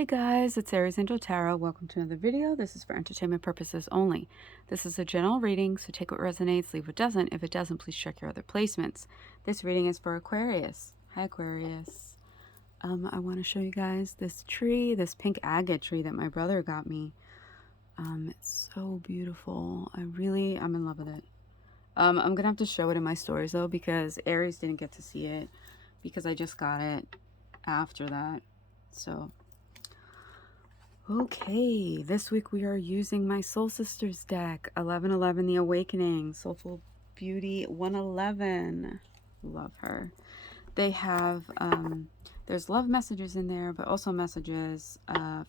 Hey guys, it's Aries Angel Tarot. Welcome to another video. This is for entertainment purposes only. This is a general reading, so take what resonates, leave what doesn't. If it doesn't, please check your other placements. This reading is for Aquarius. Hi Aquarius. I want to show you guys this tree, this pink agate tree that my brother got me. It's so beautiful. I'm in love with it. I'm gonna have to show it in my stories though, because Aries didn't get to see it because I just got it after that. So okay, this week we are using my Soul Sisters deck, 1111 The Awakening, Soulful Beauty 111. Love her. They have, there's love messages in there, but also messages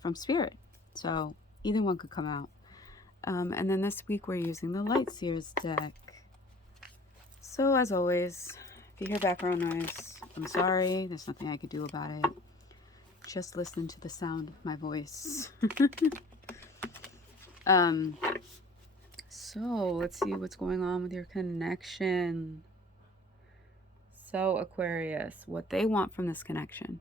from Spirit. So either one could come out. And then this week we're using the Light Seers deck. So as always, if you hear background noise, I'm sorry. There's nothing I could do about it. Just listen to the sound of my voice. So let's see what's going on with your connection. So Aquarius, what they want from this connection.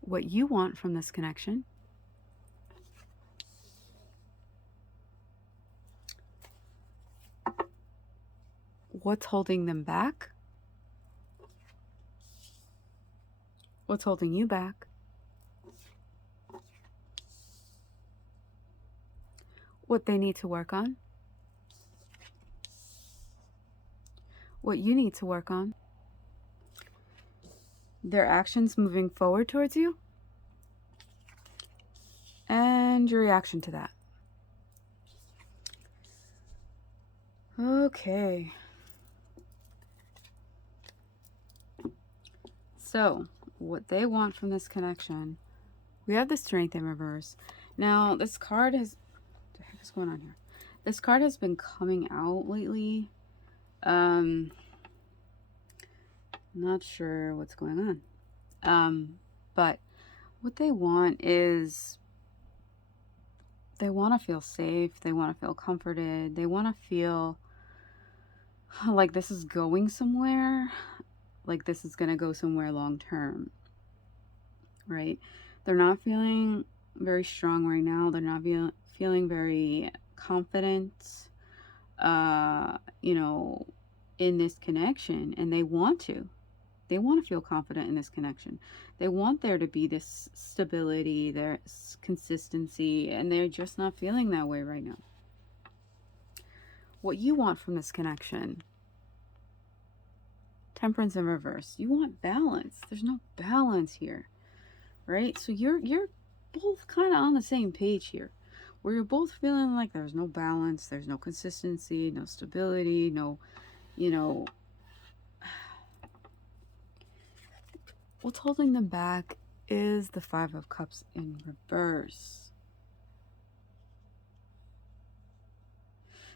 What you want from this connection. What's holding them back? What's holding you back? What they need to work on. What you need to work on. Their actions moving forward towards you. And your reaction to that. Okay. So, what they want from this connection. We have the Strength in reverse. Now, this card has... What the heck is going on here? This card has been coming out lately. Not sure what's going on. But what they want is... They want to feel safe. They want to feel comforted. They want to feel like this is going somewhere. Like this is going to go somewhere long term. Right? They're not feeling very strong right now. They're not feeling very confident, you know, in this connection. And they want to. They want to feel confident in this connection. They want there to be this stability, this consistency, and they're just not feeling that way right now. What you want from this connection. Temperance in reverse. You want balance. There's no balance here. Right? So you're both kind of on the same page here. Where you're both feeling like there's no balance, there's no consistency, no stability, no, you know. What's holding them back is the Five of Cups in reverse.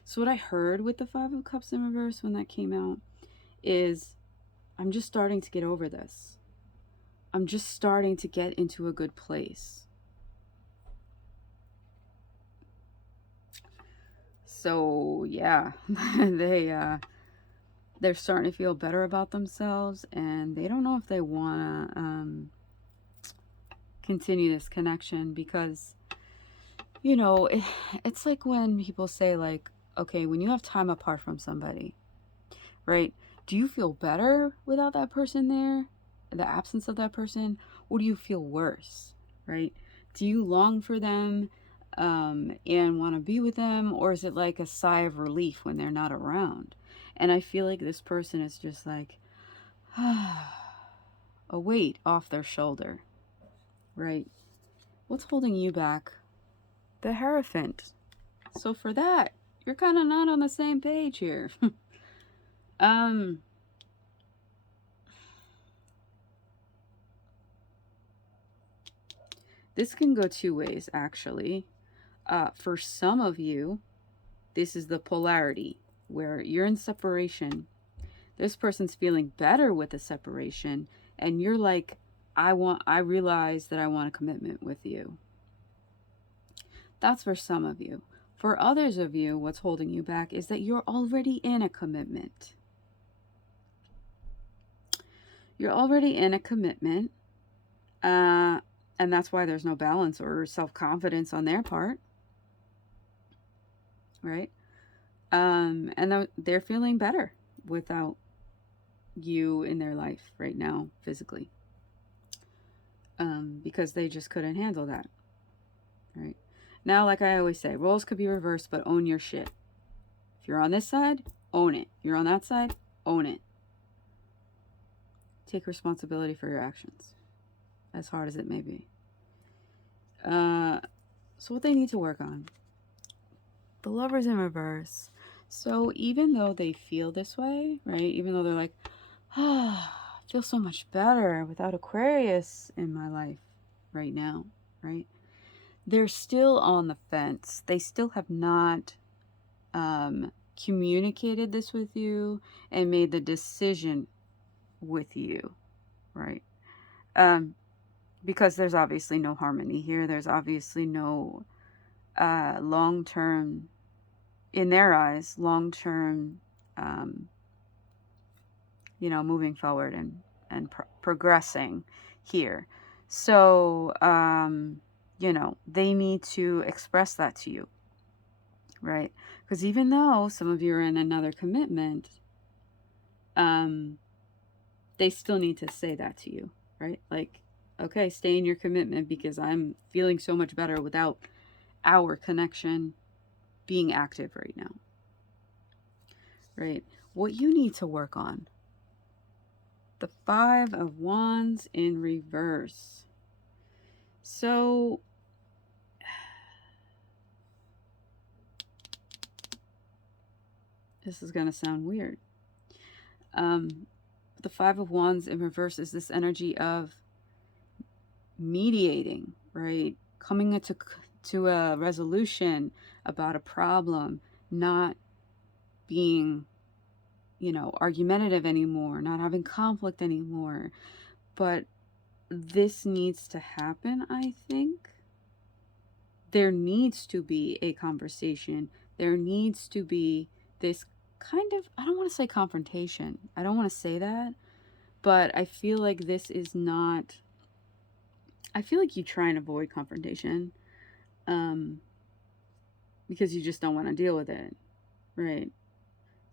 So what I heard with the Five of Cups in reverse when that came out is, I'm just starting to get over this. I'm just starting to get into a good place. So yeah, they're starting to feel better about themselves, and they don't know if they want to continue this connection because, you know, it's like when people say like, okay, when you have time apart from somebody, right? Do you feel better without that person there, the absence of that person, or do you feel worse, right? Do you long for them and want to be with them, or is it like a sigh of relief when they're not around? And I feel like this person is just like a weight off their shoulder, right? What's holding you back? The Hierophant. So for that, you're kind of not on the same page here. This can go two ways, actually. For some of you, this is the polarity where you're in separation. This person's feeling better with the separation, and you're like, I realize that I want a commitment with you. That's for some of you. For others of you, what's holding you back is that you're already in a commitment. You're already in a commitment, Uh, and that's why there's no balance or self-confidence on their part, right? And they're feeling better without you in their life right now, physically, because they just couldn't handle that, right? Now, like I always say, roles could be reversed, but own your shit. If you're on this side, own it. You're on that side, own it. Take responsibility for your actions, as hard as it may be. So what they need to work on. The Lover's in reverse. So even though they feel this way, right? Even though they're like, ah, I feel so much better without Aquarius in my life right now, right? They're still on the fence. They still have not communicated this with you and made the decision with you, right? Because there's obviously no harmony here. There's obviously no long-term, in their eyes, long-term, moving forward and progressing here. So, they need to express that to you, right? Because even though some of you are in another commitment, they still need to say that to you, right? Like, okay, stay in your commitment because I'm feeling so much better without our connection being active right now, right? What you need to work on, the Five of Wands in reverse. So, this is going to sound weird. The Five of Wands in reverse is this energy of mediating, right? Coming to a resolution about a problem, not being, argumentative anymore, not having conflict anymore. But this needs to happen, I think. There needs to be a conversation. There needs to be this kind of, I don't want to say confrontation. I don't want to say that. But I feel like this is not, I feel like you try and avoid confrontation because you just don't want to deal with it, right?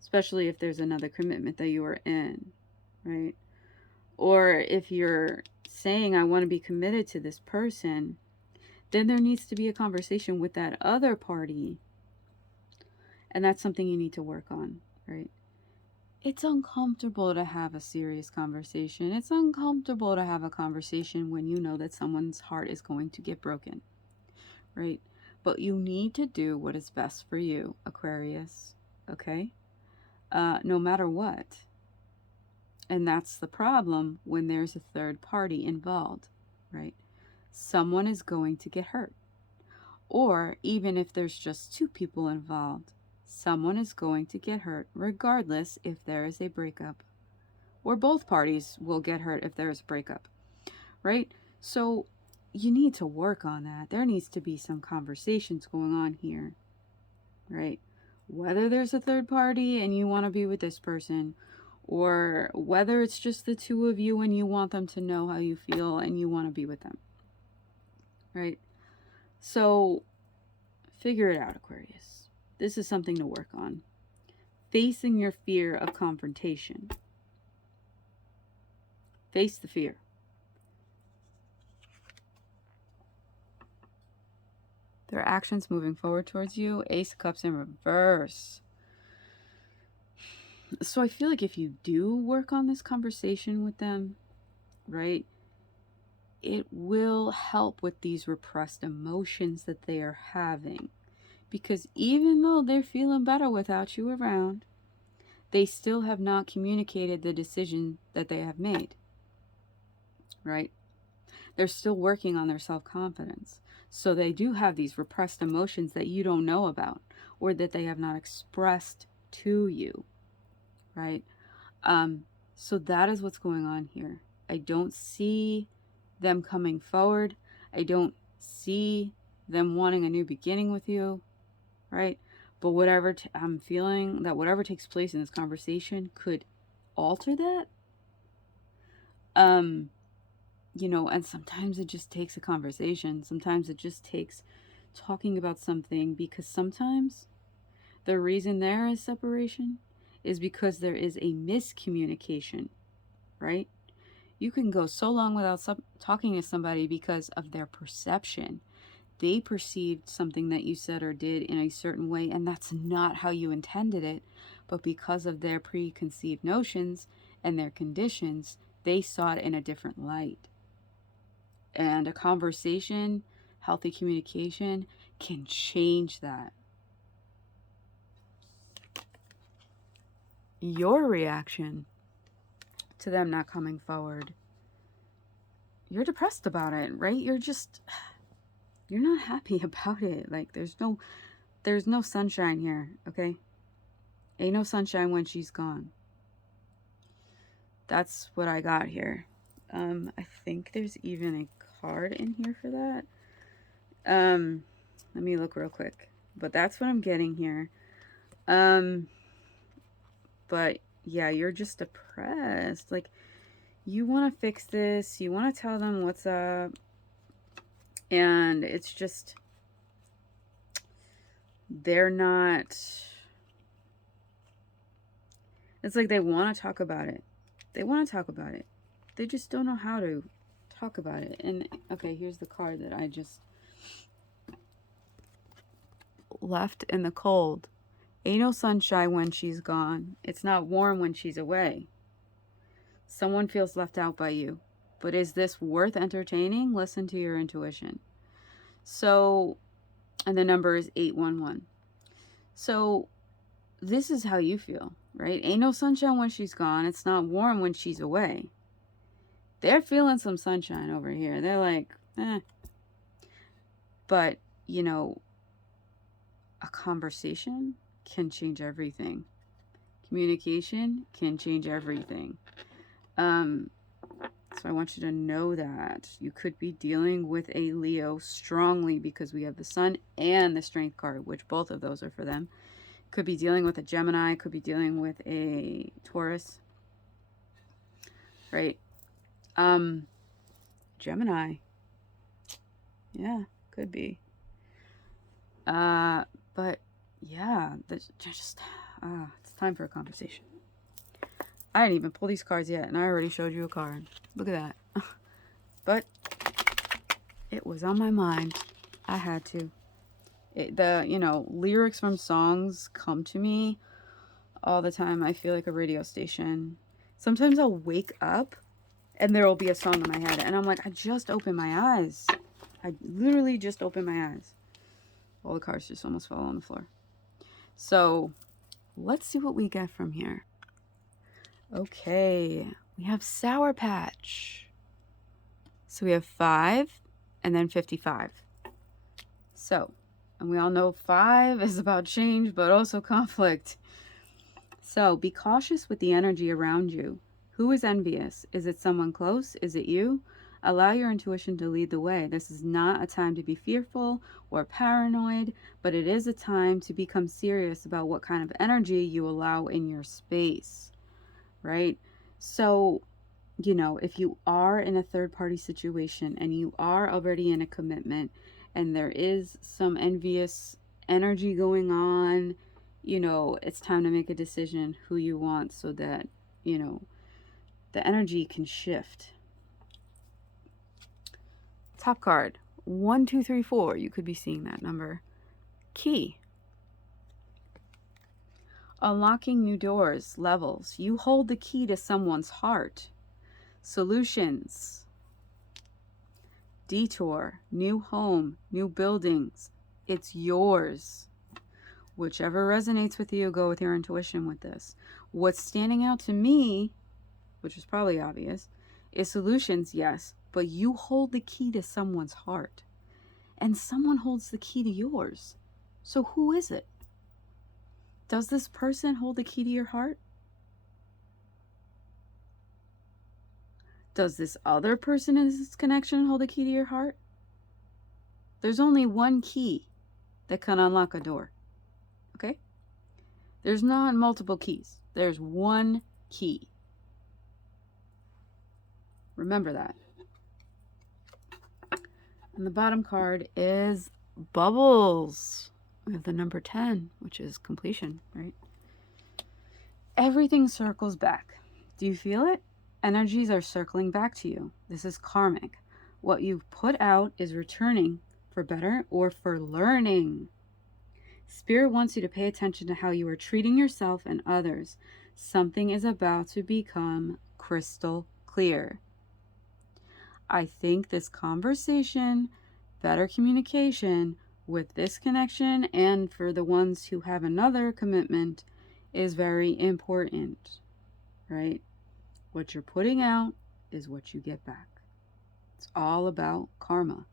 Especially if there's another commitment that you are in, right? Or if you're saying, I want to be committed to this person, then there needs to be a conversation with that other party. And that's something you need to work on, right? It's uncomfortable to have a serious conversation. It's uncomfortable to have a conversation when you know that someone's heart is going to get broken, right? But you need to do what is best for you, Aquarius, okay? No matter what. And that's the problem when there's a third party involved, right? Someone is going to get hurt. Or even if there's just two people involved, someone is going to get hurt regardless if there is a breakup. Or both parties will get hurt if there's a breakup, right? So you need to work on that. There needs to be some conversations going on here, right? Whether there's a third party and you want to be with this person, or whether it's just the two of you and you want them to know how you feel and you want to be with them, right? So figure it out, Aquarius. This is something to work on. Facing your fear of confrontation. Face the fear. Their actions moving forward towards you. Ace of Cups in reverse. So I feel like if you do work on this conversation with them, right, it will help with these repressed emotions that they are having. Because even though they're feeling better without you around, they still have not communicated the decision that they have made, right? They're still working on their self-confidence. So they do have these repressed emotions that you don't know about or that they have not expressed to you, right? So that is what's going on here. I don't see them coming forward. I don't see them wanting a new beginning with you, right? But whatever I'm feeling that whatever takes place in this conversation could alter that. you know, and sometimes it just takes a conversation. Sometimes it just takes talking about something, because sometimes the reason there is separation is because there is a miscommunication, right? You can go so long without talking to somebody because of their perception. They perceived something that you said or did in a certain way, and that's not how you intended it. But because of their preconceived notions and their conditions, they saw it in a different light. And a conversation, healthy communication, can change that. Your reaction to them not coming forward, you're depressed about it, right? You're not happy about it. Like, there's no sunshine here, okay? Ain't no sunshine when she's gone. That's what I got here. I think there's even a card in here for that. Let me look real quick. But that's what I'm getting here. But yeah, you're just depressed. Like, you want to fix this. You want to tell them what's up. And it's just, they're not, it's like they want to talk about it. They want to talk about it. They just don't know how to talk about it. And okay, here's the card that I just left in the cold. Ain't no sunshine when she's gone. It's not warm when she's away. Someone feels left out by you. But is this worth entertaining? Listen to your intuition. So, and the number is 811. So, this is how you feel, right? Ain't no sunshine when she's gone. It's not warm when she's away. They're feeling some sunshine over here. They're like, eh. But, you know, a conversation can change everything. Communication can change everything. So I want you to know that you could be dealing with a Leo strongly, because we have the Sun and the Strength card, which both of those are for them. Could be dealing with a Gemini, could be dealing with a Taurus, right? Gemini. Yeah, could be. But yeah, it's time for a conversation. I didn't even pull these cards yet, and I already showed you a card. Look at that. But it was on my mind. I had to. Lyrics from songs come to me all the time. I feel like a radio station. Sometimes I'll wake up and there will be a song in my head, and I'm like, I just opened my eyes. I literally just opened my eyes. All the cards just almost fell on the floor. So let's see what we get from here. Okay, we have Sour Patch. So we have 5 and then 55. So, and we all know 5 is about change, but also conflict. So be cautious with the energy around you. Who is envious? Is it someone close? Is it you? Allow your intuition to lead the way. This is not a time to be fearful or paranoid, but it is a time to become serious about what kind of energy you allow in your space, right? So, if you are in a third-party situation and you are already in a commitment and there is some envious energy going on, it's time to make a decision who you want, so that, the energy can shift. Top card, 1, 2, 3, 4. You could be seeing that number. Key. Unlocking new doors, levels. You hold the key to someone's heart. Solutions. Detour. New home. New buildings. It's yours. Whichever resonates with you, go with your intuition with this. What's standing out to me, which is probably obvious, is solutions, yes, but you hold the key to someone's heart. And someone holds the key to yours. So who is it? Does this person hold the key to your heart? Does this other person in this connection hold the key to your heart? There's only one key that can unlock a door. Okay? There's not multiple keys. There's one key. Remember that. And the bottom card is bubbles. We have the number 10, which is completion, right? Everything circles back. Do you feel it? Energies are circling back to you. This is karmic. What you've put out is returning for better or for learning. Spirit wants you to pay attention to how you are treating yourself and others. Something is about to become crystal clear. I think this conversation, better communication with this connection, and for the ones who have another commitment, is very important, right? What you're putting out is what you get back. It's all about karma.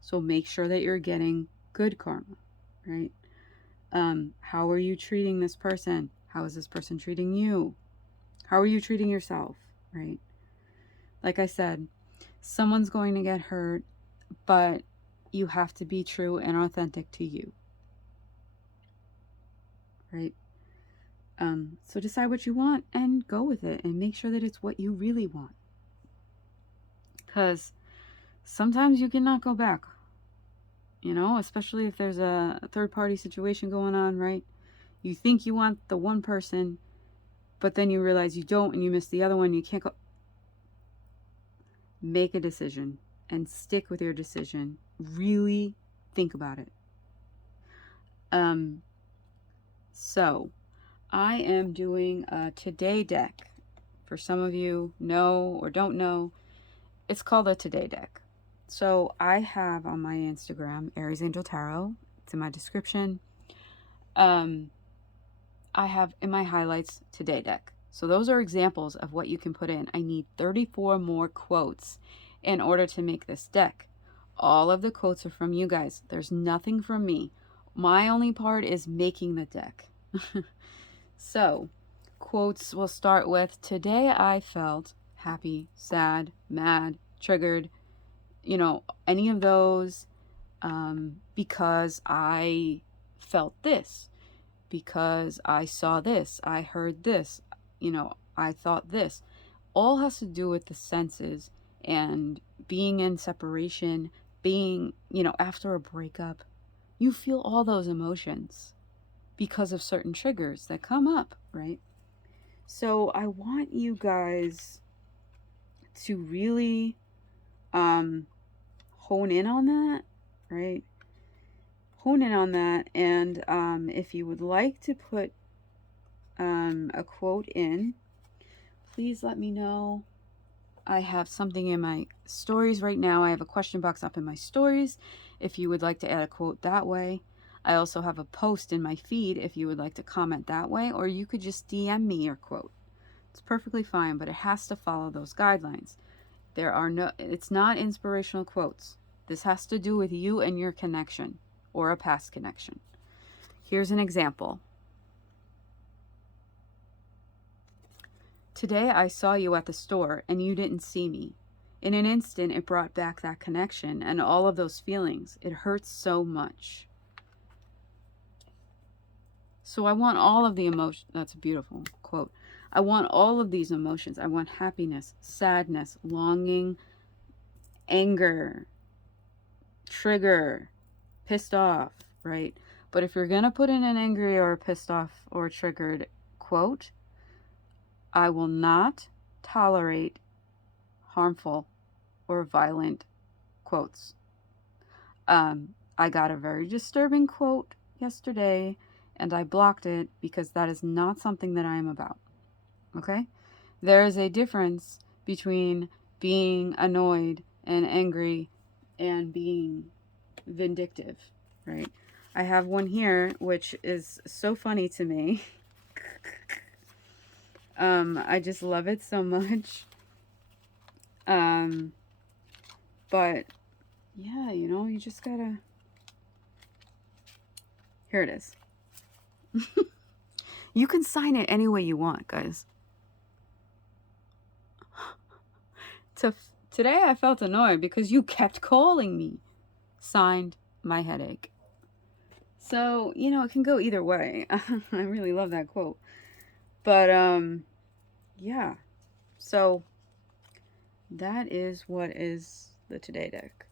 So make sure that you're getting good karma, right? How are you treating this person? How is this person treating you? How are you treating yourself, right? Like I said, someone's going to get hurt, but you have to be true and authentic to you, right? So decide what you want and go with it, and make sure that it's what you really want. Because sometimes you cannot go back, especially if there's a third-party situation going on, right? You think you want the one person, but then you realize you don't, and you miss the other one. You can't go. Make a decision and stick with your decision. Really think about it. So I am doing a Today deck. For some of you know or don't know, it's called a Today deck. So I have on my Instagram, Aries Angel Tarot. It's in my description. I have in my highlights Today deck. So those are examples of what you can put in. I need 34 more quotes in order to make this deck. All of the quotes are from you guys. There's nothing from me. My only part is making the deck. So, quotes will start with, today I felt happy, sad, mad, triggered, any of those, because I felt this, because I saw this, I heard this, I thought this. All has to do with the senses and being in separation, being, after a breakup. You feel all those emotions because of certain triggers that come up, right? So I want you guys to really hone in on that, right? Hone in on that. And if you would like to put a quote in, please let me know. I have something in my stories right now. I have a question box up in my stories if you would like to add a quote that way. I also have a post in my feed if you would like to comment that way, or you could just DM me your quote. It's perfectly fine, but it has to follow those guidelines. It's not inspirational quotes. This has to do with you and your connection or a past connection. Here's an example. Today I saw you at the store and you didn't see me. In an instant, it brought back that connection and all of those feelings. It hurts so much. So I want all of the emotion. That's a beautiful quote. I want all of these emotions. I want happiness, sadness, longing, anger, trigger, pissed off, right? But if you're going to put in an angry or pissed off or triggered quote, I will not tolerate harmful or violent quotes. I got a very disturbing quote yesterday and I blocked it because that is not something that I am about. Okay? There is a difference between being annoyed and angry and being vindictive, right? I have one here which is so funny to me. I just love it so much. But yeah, you just gotta. Here it is. You can sign it any way you want, guys. Today I felt annoyed because you kept calling me. Signed, my headache. So, it can go either way. I really love that quote. But, yeah. So, that is what is the Today deck.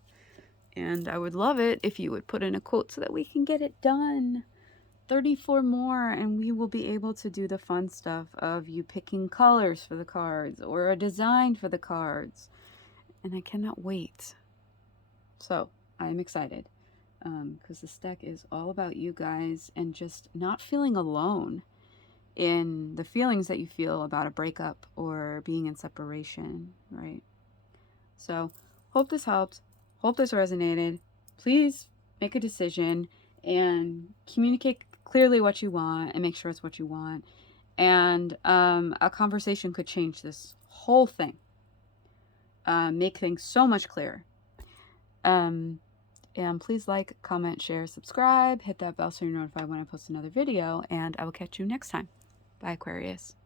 And I would love it if you would put in a quote so that we can get it done. 34 more, and we will be able to do the fun stuff of you picking colors for the cards or a design for the cards. And I cannot wait. So I'm excited because this deck is all about you guys and just not feeling alone in the feelings that you feel about a breakup or being in separation, right? So hope this helped. Hope this resonated. Please make a decision and communicate clearly what you want and make sure it's what you want. And a conversation could change this whole thing, make things so much clearer. And please like, comment, share, subscribe, hit that bell so you're notified when I post another video, and I will catch you next time. Bye, Aquarius.